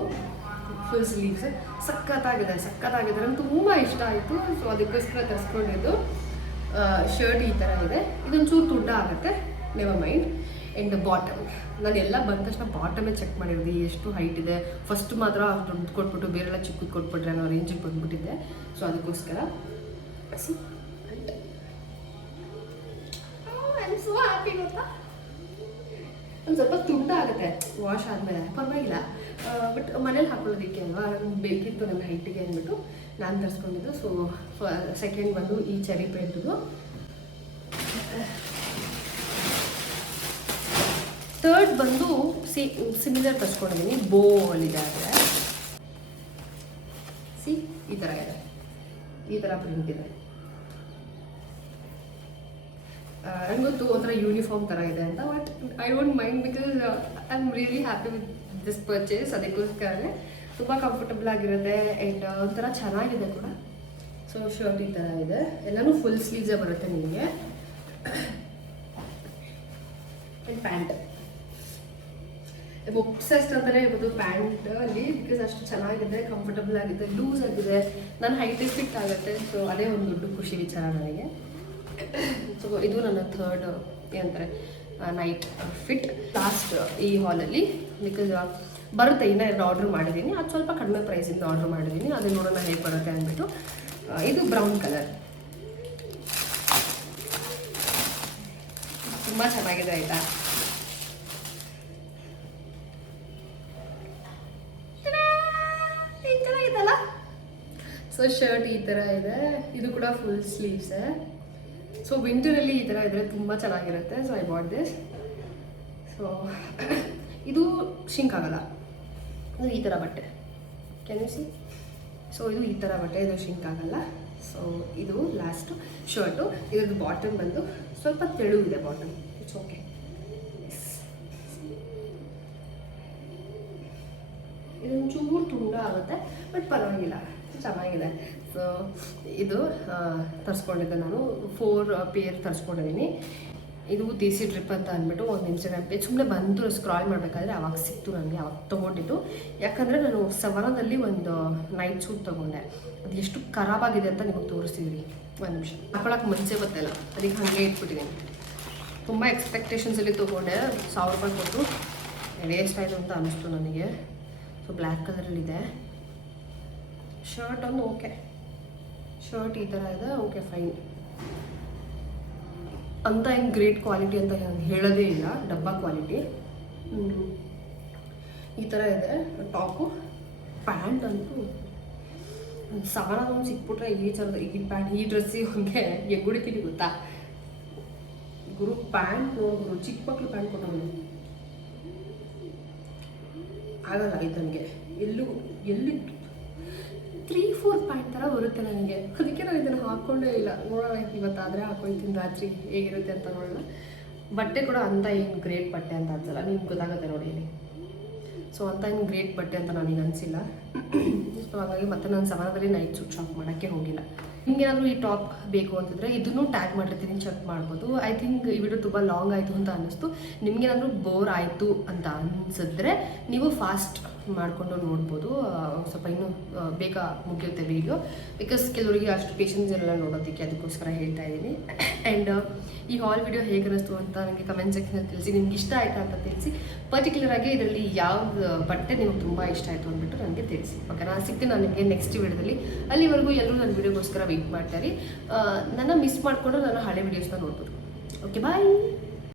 ಫುಲ್ ಸ್ಲೀವ್ಸ್ ಸಖತ್ತಾಗಿದೆ. ನನಗೆ ತುಂಬ ಇಷ್ಟ ಆಯಿತು. ಸೊ ಅದಕ್ಕೋಸ್ಕರ ತರಿಸ್ಕೊಂಡಿದ್ದು. ಶರ್ಟ್ ಈ ಥರ ಇದೆ. ಇದೊಂಚೂರು ತುಂಡ ಆಗುತ್ತೆ, ನೆವರ್ ಮೈಂಡ್. ಆ್ಯಂಡ್ ಬಾಟಮ್ ನಾನು ಎಲ್ಲ ಬಂದ ತಕ್ಷಣ ಬಾಟಮೇ ಚೆಕ್ ಮಾಡಿರೋದು ಎಷ್ಟು ಹೈಟ್ ಇದೆ. ಫಸ್ಟ್ ಮಾತ್ರ ದೊಡ್ಡದು ಕೊಟ್ಬಿಟ್ಟು ಬೇರೆಲ್ಲ ಚಿಕ್ಕದು ಕೊಟ್ಬಿಟ್ರೆ ಅನ್ನೋ ರೇಂಜಿಗೆ ಬಂದುಬಿಟ್ಟಿದ್ದೆ. ಸೊ ಅದಕ್ಕೋಸ್ಕರ ಸೊ ಹ್ಯಾಪಿ ಗೊತ್ತಾ. ಒಂದು ಸ್ವಲ್ಪ ತುಂಡ ಆಗುತ್ತೆ ವಾಶ್ ಆದಮೇಲೆ, ಪರವಾಗಿಲ್ಲ. ಬಟ್ ಮನೇಲಿ ಹಾಕೊಳ್ಳೋದಕ್ಕೆ ಅಲ್ವಾ, ನನಗೆ ಬೇಕಿತ್ತು ನನ್ನ ಹೈಟಿಗೆ ಅಂದ್ಬಿಟ್ಟು ನಾನು ತರಿಸ್ಕೊಂಡಿದ್ದು. ಸೊ ಸೆಕೆಂಡ್ ಬಂದು ಈ ಚೆರಿ ಪ್ರಿಂಟ್ದು. ಥರ್ಡ್ ಬಂದು ಸಿಮಿಲರ್ ತರಿಸ್ಕೊಂಡಿದ್ದೀನಿ, ಬೋ ಅಲ್ಲಿದೆ. ಆದರೆ ಈ ಥರ ಇದೆ, ಈ ಥರ ಪ್ರಿಂಟ್ ಇದೆ. ನಂಗೆ ಗೊತ್ತು ಒಂಥರ ಯೂನಿಫಾರ್ಮ್ ಥರ ಇದೆ ಅಂತ, but I don't mind because I am really happy with this purchase. ಅದಕ್ಕೋಸ್ಕರನೇ ತುಂಬ ಕಂಫರ್ಟಬಲ್ ಆಗಿರುತ್ತೆ ಆ್ಯಂಡ್ ಒಂಥರ ಚೆನ್ನಾಗಿದೆ ಕೂಡ. ಸೊ ಶರ್ಟ್ ಈ ಥರ ಇದೆ, ಎಲ್ಲನೂ ಫುಲ್ ಸ್ಲೀವ್ಸೇ ಬರುತ್ತೆ ನಿಮಗೆ. ಆ್ಯಂಡ್ ಪ್ಯಾಂಟ್ ಒಬ್ಸೆಸ್ಡ್ ಅಂತಲೇ ಹೇಳ್ಬೋದು ಪ್ಯಾಂಟಲ್ಲಿ, ಬಿಕಾಸ್ ಅಷ್ಟು ಚೆನ್ನಾಗಿದೆ, ಕಂಫರ್ಟಬಲ್ ಆಗಿದೆ, ಲೂಸ್ ಆಗಿದೆ, ನನ್ನ ಹೈಟಿಗೆ ಫಿಟ್ ಆಗುತ್ತೆ. ಸೊ ಅದೇ ಒಂದು ದೊಡ್ಡ ಖುಷಿ ವಿಚಾರ ನನಗೆ. ಸೊ ಇದು ನನ್ನ ಥರ್ಡ್ ಏನಂತಾರೆ ನೈಟ್ ಫಿಟ್ ಲಾಸ್ಟ್ ಈ ಹಾಲಲ್ಲಿ. ಬಿಕಾಸ್ ಬರುತ್ತೆ, ಇನ್ನೂ 2 ಆರ್ಡ್ರ್ ಮಾಡಿದ್ದೀನಿ. ಅದು ಸ್ವಲ್ಪ ಕಡಿಮೆ ಪ್ರೈಸಿಂದ ಆರ್ಡ್ರ್ ಮಾಡಿದ್ದೀನಿ, ಅದು ನೋಡೋಣ ಹೇಗೆ ಬರುತ್ತೆ ಅಂದ್ಬಿಟ್ಟು. ಇದು ಬ್ರೌನ್ ಕಲರ್, ತುಂಬ ಚೆನ್ನಾಗಿದೆ ಆಯಿತಾ. ಸೊ ಶರ್ಟ್ ಈ ಥರ ಇದೆ. ಇದು ಕೂಡ ಫುಲ್ ಸ್ಲೀವ್ಸೇ. ಸೊ ವಿಂಟರಲ್ಲಿ ಈ ಥರ ಇದ್ರೆ ತುಂಬ ಚೆನ್ನಾಗಿರುತ್ತೆ. So I bought this. So ಇದು ಶಿಂಕ್ ಆಗಲ್ಲ, ಇದು ಈ ಥರ ಬಟ್ಟೆ, ಕ್ಯಾನ್ ಯು ಸಿ? ಸೊ ಇದು ಈ ಥರ ಬಟ್ಟೆ, ಇದು ಶಿಂಕ್ ಆಗಲ್ಲ. ಸೊ ಇದು ಲಾಸ್ಟು ಶರ್ಟು. ಇದ್ರದ್ದು ಬಾಟಮ್ ಬಂದು ಸ್ವಲ್ಪ ತೆಳುವಿದೆ ಬಾಟಮ್, ಇಟ್ಸ್ ಓಕೆ. ಇದೊಂಚೂರು ತುಂಡ ಆಗುತ್ತೆ, ಬಟ್ ಪರವಾಗಿಲ್ಲ, ಚೆನ್ನಾಗಿದೆ. ಸೊ ಇದು ತರಿಸ್ಕೊಂಡಿದ್ದೆ ನಾನು, 4 ಪೇರ್ ತರಿಸ್ಕೊಂಡಿದ್ದೀನಿ. ಇದು ದೇಸಿ ಡ್ರಿಪ್ ಅಂತ ಅಂದ್ಬಿಟ್ಟು ಒಂದು ಇನ್ಸ್ಟಾಗ್ರಾಮ್ ಪೇಜ್ ಸುಮ್ಮನೆ ಬಂದು ಸ್ಕ್ರಾಲ್ ಮಾಡಬೇಕಾದ್ರೆ ಅವಾಗ ಸಿಕ್ತು ನನಗೆ, ಅವಾಗ ತೊಗೊಂಡಿದ್ದು. ಯಾಕಂದರೆ ನಾನು ಸವರದಲ್ಲಿ ಒಂದು ನೈಟ್ ಸೂಟ್ ತೊಗೊಂಡೆ, ಅದು ಎಷ್ಟು ಖರಾಬಾಗಿದೆ ಅಂತ ನಿಮಗೆ ತೋರಿಸ್ತಿದ್ರಿ. ಒಂದು ನಿಮಿಷ ಹಾಕೊಳಕ್ಕೆ ಮುಂಚೆ ಗೊತ್ತಿಲ್ಲ, ಅದಕ್ಕೆ ಹಾಗೆ ಇಟ್ಬಿಟ್ಟಿದ್ದೀನಿ. ತುಂಬ ಎಕ್ಸ್ಪೆಕ್ಟೇಷನ್ಸಲ್ಲಿ ತೊಗೊಂಡೆ, 1000 ರೂಪಾಯಿ ಕೊಟ್ಟು ವೇಸ್ಟ್ ಆಯಿತು ಅಂತ ಅನ್ನಿಸ್ತು ನನಗೆ. ಸೊ ಬ್ಲ್ಯಾಕ್ ಕಲರಲ್ಲಿದೆ. ಶರ್ಟ್ ಒಂದು ಓಕೆ, ಶರ್ಟ್ ಈ ಥರ ಇದೆ, ಓಕೆ ಫೈನ್. ಅಂತ ಏನು ಗ್ರೇಟ್ ಕ್ವಾಲಿಟಿ ಅಂತ ಹೇಳೋದೇ ಇಲ್ಲ, ಡಬ್ಬಾ ಕ್ವಾಲಿಟಿ. ಈ ಥರ ಇದೆ ಟಾಪು. ಪ್ಯಾಂಟ್ ಅಂತೂ ಸಾಲದೊಂದು ಸಿಕ್ಬಿಟ್ರೆ ಈ ಥರದ ಈ ಪ್ಯಾಂಟ್, ಈ ಡ್ರೆಸ್ಸಿಗೆ ಅವ್ನಿಗೆ ಹೆಂಗೆ ಹೊಡಿತೀನಿ ಗೊತ್ತಾ ಗುರು. ಪ್ಯಾಂಟ್ ನೋಡ್ರು, ಚಿಕ್ಕ ಮಕ್ಳು ಪ್ಯಾಂಟ್ ಕೊಟ್ಟವನು ಆಗಲ್ಲ ಆಯ್ತು ನನಗೆ. ಎಲ್ಲಿ 3-4 ಪ್ಯಾಂಟ್ ಥರ ಬರುತ್ತೆ ನನಗೆ, ಅದಕ್ಕೆ ನಾನು ಇದನ್ನು ಹಾಕ್ಕೊಂಡೇ ಇಲ್ಲ. ನೋಡೋಣ ಇವತ್ತಾದರೆ ಹಾಕೊಳ್ತೀನಿ, ರಾತ್ರಿ ಹೇಗಿರುತ್ತೆ ಅಂತ ನೋಡೋಣ. ಬಟ್ಟೆ ಕೂಡ ಅಂತ ಏನು ಗ್ರೇಟ್ ಬಟ್ಟೆ ಅಂತ ಅನ್ಸಲ್ಲ, ನಿಮ್ಗೆ ಗೊತ್ತಾಗುತ್ತೆ ನೋಡಿ ಇಲ್ಲಿ. ಸೊ ಅಂತ ಏನು ಗ್ರೇಟ್ ಬಟ್ಟೆ ಅಂತ ನನಗೆ ಅನಿಸಿಲ್ಲ. ಸೊ ಹಾಗಾಗಿ ಮತ್ತೆ ನಾನು ಸಮಾನದಲ್ಲಿ ನೈಟ್ ಸೂಟ್ ಶಾಪ್ ಮಾಡೋಕ್ಕೆ ಹೋಗಿಲ್ಲ. ನಿಮಗೇನಾದರೂ ಈ ಟಾಪ್ ಬೇಕು ಅಂತಂದರೆ ಇದನ್ನು ಟ್ಯಾಗ್ ಮಾಡಿರ್ತೀನಿ, ಚೆಕ್ ಮಾಡ್ಬೋದು. ಐ ಥಿಂಕ್ ಈ ವಿಡಿಯೋ ತುಂಬ ಲಾಂಗ್ ಆಯಿತು ಅಂತ ಅನ್ನಿಸ್ತು. ನಿಮಗೇನಾದರೂ ಬೋರ್ ಆಯಿತು ಅಂತ ಅನಿಸಿದ್ರೆ ನೀವು ಫಾಸ್ಟ್ ಮಾಡಿಕೊಂಡು ನೋಡ್ಬೋದು, ಸ್ವಲ್ಪ ಇನ್ನೂ ಬೇಗ ಮುಗಿಯುತ್ತೆ ವೀಡಿಯೋ. ಬಿಕಾಸ್ ಕೆಲವರಿಗೆ ಅಷ್ಟು ಪೇಷನ್ಸ್ ಎಲ್ಲ ನೋಡೋದಕ್ಕೆ, ಅದಕ್ಕೋಸ್ಕರ ಹೇಳ್ತಾ ಇದ್ದೀನಿ. ಆ್ಯಂಡ್ ಈ ಹಾಲ್ ವಿಡಿಯೋ ಹೇಗೆ ಅನ್ನಿಸ್ತು ಅಂತ ನನಗೆ ಕಮೆಂಟ್ ಸೆಕ್ಷನಲ್ಲಿ ತಿಳಿಸಿ. ನಿಮ್ಗೆ ಇಷ್ಟ ಆಯಿತಾ ಅಂತ ತಿಳಿಸಿ. ಪರ್ಟಿಕ್ಯುಲರಾಗಿ ಇದರಲ್ಲಿ ಯಾವ ಬಟ್ಟೆ ನಿಮ್ಗೆ ತುಂಬ ಇಷ್ಟ ಆಯಿತು ಅಂದ್ಬಿಟ್ಟು ನನಗೆ ತಿಳಿಸಿ. ಓಕೆ, ನಾನು ಸಿಗ್ತೀನಿ ನನಗೆ ನೆಕ್ಸ್ಟ್ ವಿಡಿಯೋದಲ್ಲಿ. ಅಲ್ಲಿವರೆಗೂ ಎಲ್ಲರೂ ನನ್ನ ವಿಡಿಯೋಗೋಸ್ಕರ ವೆಯ್ಟ್ ಮಾಡ್ತಾರೆ. ನನ್ನ ಮಿಸ್ ಮಾಡಿಕೊಂಡು ನಾನು ಹಳೆ ವೀಡಿಯೋಸ್ನ ನೋಡ್ಬೋದು. ಓಕೆ, ಬಾಯ್.